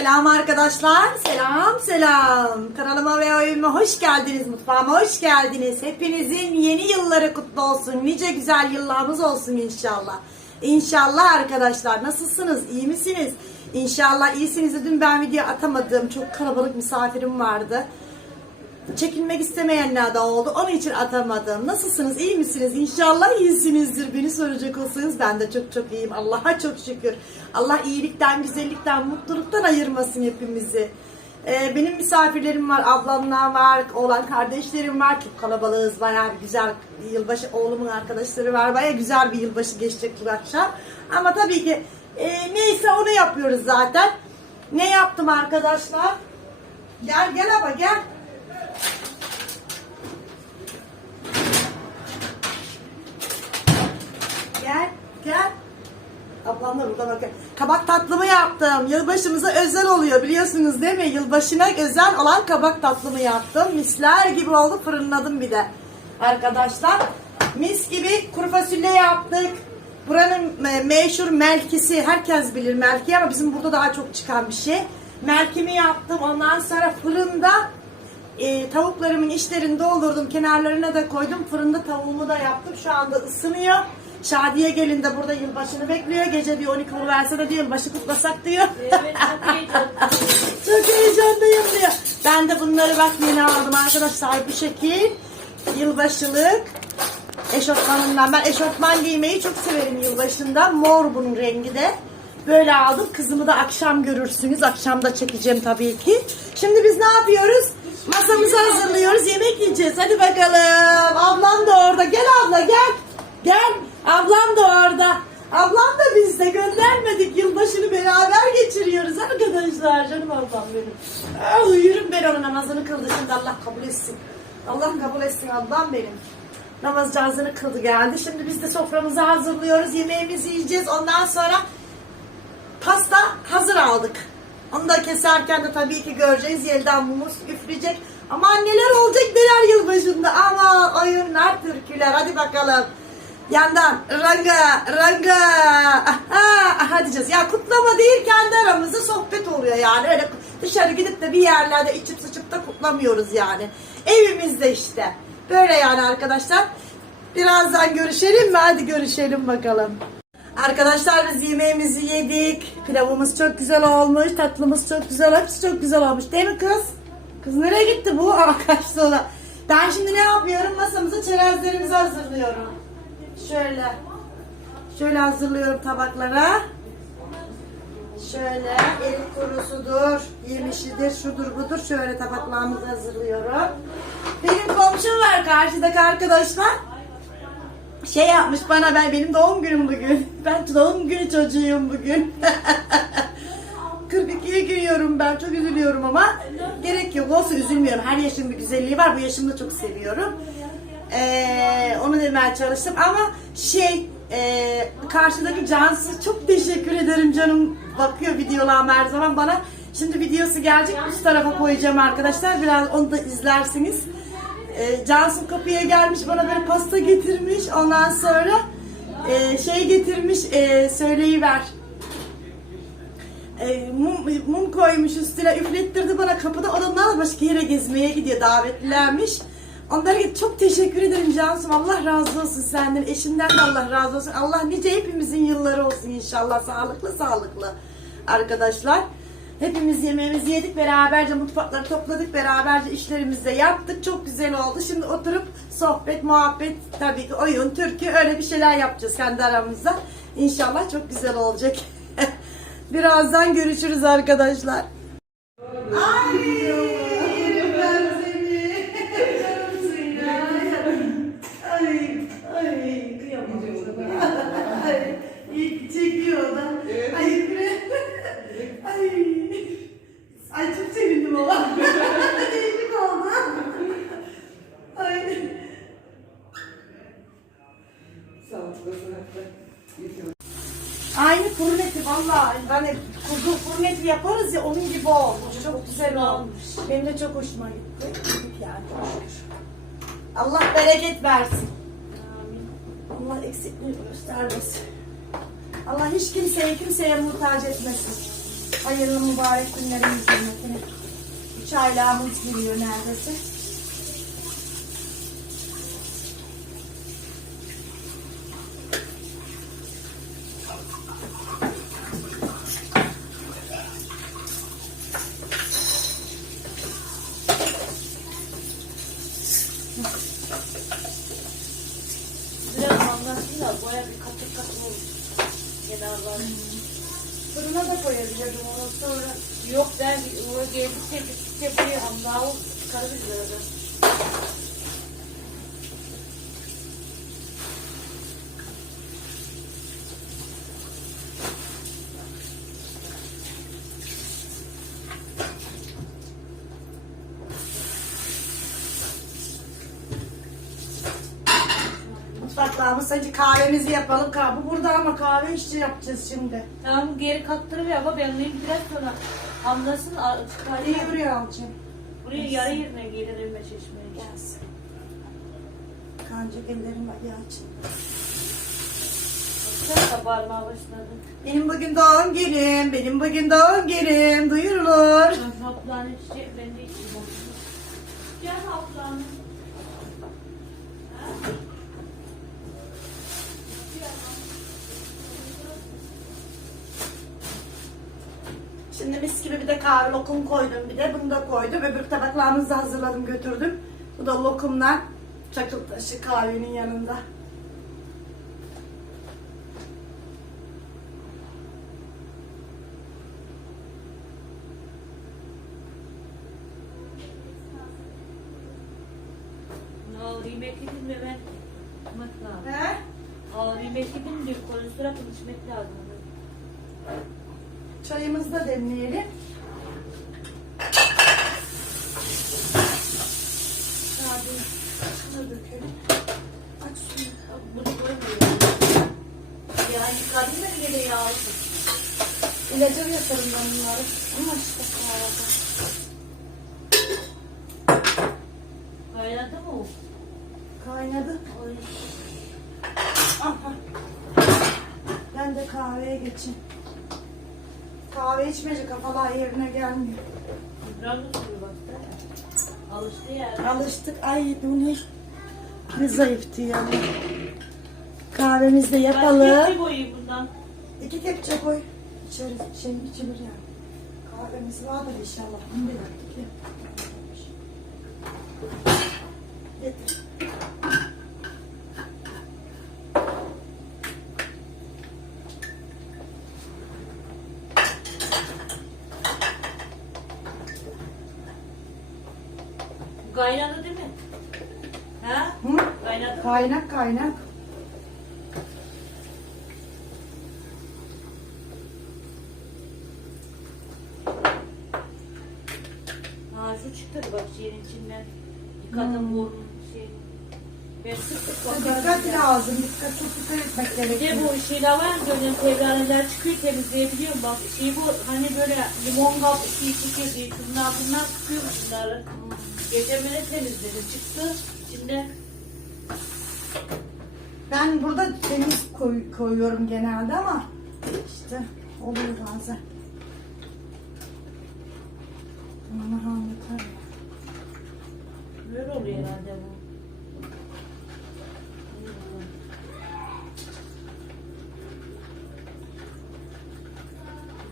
Selam arkadaşlar. Selam selam. Kanalıma ve oyunuma hoş geldiniz. Mutfağıma hoş geldiniz. Hepinizin yeni yılları kutlu olsun. Nice güzel yıllarınız olsun inşallah. İnşallah arkadaşlar. Nasılsınız? İyi misiniz? İnşallah iyisiniz. Dün ben video atamadım. Çok kalabalık misafirim vardı. Çekilmek istemeyenler de oldu. Onun için atamadım. Nasılsınız? İyi misiniz? İnşallah iyisinizdir. Beni soracak olsanız ben de çok çok iyiyim. Allah'a çok şükür. Allah iyilikten, güzellikten, mutluluktan ayırmasın hepimizi. Ee, benim misafirlerim var, ablamlar var, oğlan kardeşlerim var. Çok kalabalığız. Bayağı bir güzel yılbaşı. Oğlumun arkadaşları var. Bayağı güzel bir yılbaşı geçecek bu akşam. Ama tabii ki e, neyse onu yapıyoruz zaten. Ne yaptım arkadaşlar? Gel gel ama. Gel, gel. Ablam da burada bakın. Kabak tatlımı yaptım. Yılbaşımıza özel oluyor biliyorsunuz değil mi? Yılbaşına özel olan kabak tatlımı yaptım. Misler gibi oldu fırınladım bir de. Arkadaşlar mis gibi kuru fasulye yaptık. Buranın meşhur melkisi herkes bilir melki ama bizim burada daha çok çıkan bir şey. Melkimi yaptım. Ondan sonra fırında e, tavuklarımın içlerini doldurdum. Kenarlarına da koydum. Fırında tavuğumu da yaptım. Şu anda ısınıyor. Şadiye gelin de burada yılbaşını bekliyor. Gece diyor 12 olur verse de diyor yılbaşı kutlasak diyor. Evet çok heyecanlı. Çok heyecanlıyım diyor. Ben de bunları bak yeni aldım arkadaşlar bu şekil. Yılbaşılık eşofmanından. Ben eşofman giymeyi çok severim yılbaşında. Mor bunun rengi de. Böyle aldım. Kızımı da akşam görürsünüz. Akşam da çekeceğim tabii ki. Şimdi biz ne yapıyoruz? Masamızı hazırlıyoruz. Yemek yiyeceğiz. Hadi bakalım. Ablam da orada. Gel abla gel. Gel. Ablam da orada. Ablam da bizde göndermedik. Yılbaşını beraber geçiriyoruz arkadaşlar. Canım ablam benim. Ah, uyurum ben onun namazını kıldı. Şimdi Allah kabul etsin. Allah kabul etsin ablam benim. Namaz cazını kıldı geldi. Şimdi biz de soframızı hazırlıyoruz. Yemeğimizi yiyeceğiz. Ondan sonra pasta hazır aldık. Onu da keserken de tabii ki göreceğiz. Yelden mumuz üfleyecek. Ama neler olacak neler yılbaşında. Ama oyunlar, türküler. Hadi bakalım. Yandan ranga ranga aha, aha diyeceğiz. Ya kutlama değil kendi aramızda sohbet oluyor yani. Öyle dışarı gidip de bir yerlerde içip sıçıp da kutlamıyoruz yani. Evimizde işte. Böyle yani arkadaşlar. Birazdan görüşelim mi? Hadi görüşelim bakalım. Arkadaşlar biz yemeğimizi yedik. Pilavımız çok güzel olmuş. Tatlımız çok güzel. Hepsi çok güzel olmuş. Değil mi kız? Kız nereye gitti bu? Aa, kaçtı ona. Ben şimdi ne yapıyorum? Masamıza çerezlerimizi hazırlıyorum. Şöyle. Şöyle hazırlıyorum tabaklara. Şöyle erik kurusudur, yemişidir, şudur budur. Şöyle tabaklarımızı hazırlıyorum. Benim komşum var karşıdaki arkadaşlar. Şey yapmış bana ben benim doğum günüm bugün. Ben doğum günü çocuğuyum bugün. 42'ye giriyorum ben çok üzülüyorum ama gerek yok olsun üzülmüyorum. Her yaşın bir güzelliği var. Bu yaşımı da çok seviyorum. Ee, onu demeye çalıştım. Ama şey e, karşıdaki Cansu çok teşekkür ederim canım. Bakıyor videolarıma her zaman bana. Şimdi videosu gelecek üst tarafa koyacağım arkadaşlar. Biraz onu da izlersiniz. E, Cansu kapıya gelmiş bana böyle pasta getirmiş. Ondan sonra e, şey getirmiş e, söyleyiver. E, mum, mum koymuş üstüne üflettirdi bana kapıda. Adamlar başka yere gezmeye gidiyor davetlilermiş Onlara çok teşekkür ederim Cansu'm. Allah razı olsun senden. Eşinden de Allah razı olsun. Allah nice hepimizin yılları olsun inşallah. Sağlıklı sağlıklı arkadaşlar. Hepimiz yemeğimizi yedik. Beraberce mutfakları topladık. Beraberce işlerimizi de yaptık. Çok güzel oldu. Şimdi oturup sohbet, muhabbet, tabii ki oyun, türkü öyle bir şeyler yapacağız kendi aramızda. İnşallah çok güzel olacak. Birazdan görüşürüz arkadaşlar. Ay, ben seni. Canımsın ya. Ay, ay, kıyamam sana. Ay, iyi ki çekiyor da. Ay, Emre. Ay. Ay çok sevindim ama. Değişik oldu. Ay. Aynı fırın eti valla. Hani kuzu fırın ya onun gibi olmuş. Çok güzel olmuş. Benim de çok hoşuma gitti. Yani. Allah bereket versin. Allah eksikliği göstermesin. Allah hiç kimseye kimseye muhtaç etmesin. Hayırlı mübarek günlerimiz hürmetine. Üç aylağımız geliyor neredeyse. Kenarları. Fırına da koyabilirdim onu sonra. Yok ben o geldikçe gittikçe buraya hamdağ ol Mutfaklarımız önce kahvemizi yapalım. Kahve burada ama kahve işçi yapacağız şimdi. Tamam geri kattırıver ama ben onu biraz sonra hamdasın çıkarayım. yürüyor alacağım. Buraya yarı yerine gelirim ben çeşmeye. Gelsin. Kancık ellerim ayağı açıldı. Sen kabarmaya başladı. Benim bugün doğum günüm. Benim bugün doğum günüm. Duyurulur. Ben haplarını içecek ben de içeyim. Gel haplarını. Şimdi mis gibi bir de kahve lokum koydum bir de. Bunu da koydum. Öbür tabaklarımızı hazırladım götürdüm. Bu da lokumla çakıl taşı kahvenin yanında. Yemek yedin mi ben? Tutmak lazım. He? Yemek yedin mi? Kolesterol konuşmak lazım. Çayımızı da demleyelim. Hadi şunu dökelim. Aç suyu. Bunu koymuyorum. Yani kadın da gene yağlı. İlaca yaparım ben bunları. Ama işte kahvaltı. Kaynadı mı o? Kaynadı. Ay. Aha. Ben de kahveye geçeyim. Kahve içmeyince kafalar yerine gelmiyor. İbrahim suyu baksana. Alıştı ya. Alıştık. Ay bu ne? Ne zayıftı ya. Kahvemizi de Ben yapalım. kepçe koyayım bundan. İki kepçe koy. İçeriz. Şey içilir yani. Kahvemiz vardır inşallah. Bunu da yaptık Kaynadı değil mi? Ha? Hı? Kaynadı? Kaynak kaynak. Ha şu çıktı bak şeyin içinden. Yıkadım Hmm. burnun şeyini. Ben sık sık Dikkat bakarım. lazım. Dikkat çok dikkat etmek Bir gerekiyor. de bu şeyler var ya böyle tebraneler çıkıyor temizleyebiliyorum. Bak şey bu hani böyle limon kap şey çekirdeği şunlar bunlar çıkıyor bunları. Gece beni temizledim çıktı içinde. Ben burada temiz koy- koyuyorum genelde ama işte oluyor bazen. Allah'ım yeter. Böyle oluyor herhalde bu.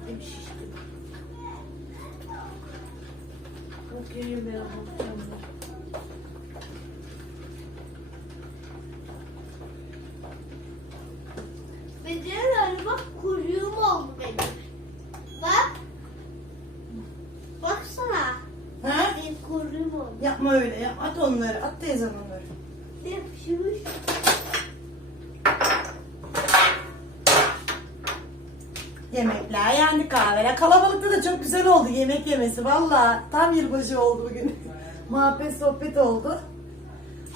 Elim şişti. Çok geliyor ben bakacağım. Becerler bak kuyruğum oldu benim. Bak. Baksana. Ha? Benim kuyruğum oldu. Yapma öyle ya. At onları. At teyzem onları. Yapışmış. Yemekler yani kahveler. Kalabalıkta da çok güzel oldu yemek yemesi. Valla tam yılbaşı oldu bugün. Muhabbet sohbet oldu.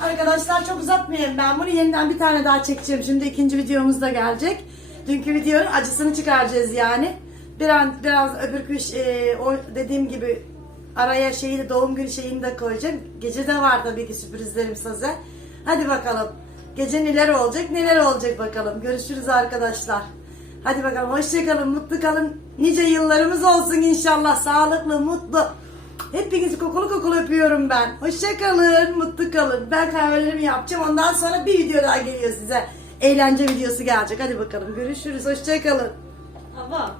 Arkadaşlar çok uzatmayayım ben bunu yeniden bir tane daha çekeceğim. Şimdi ikinci videomuz da gelecek. Dünkü videonun acısını çıkaracağız yani. Bir an biraz öbür kış e, o dediğim gibi araya şeyi de doğum günü şeyini de koyacağım. Gece de var tabii ki sürprizlerim size. Hadi bakalım. Gece neler olacak neler olacak bakalım. Görüşürüz arkadaşlar. Hadi bakalım hoşçakalın, mutlu kalın. Nice yıllarımız olsun inşallah. Sağlıklı, mutlu. Hepinizi kokulu kokulu öpüyorum ben. Hoşçakalın, mutlu kalın. Ben kahvelerimi yapacağım. Ondan sonra bir video daha geliyor size. Eğlence videosu gelecek. Hadi bakalım görüşürüz. Hoşçakalın. Ama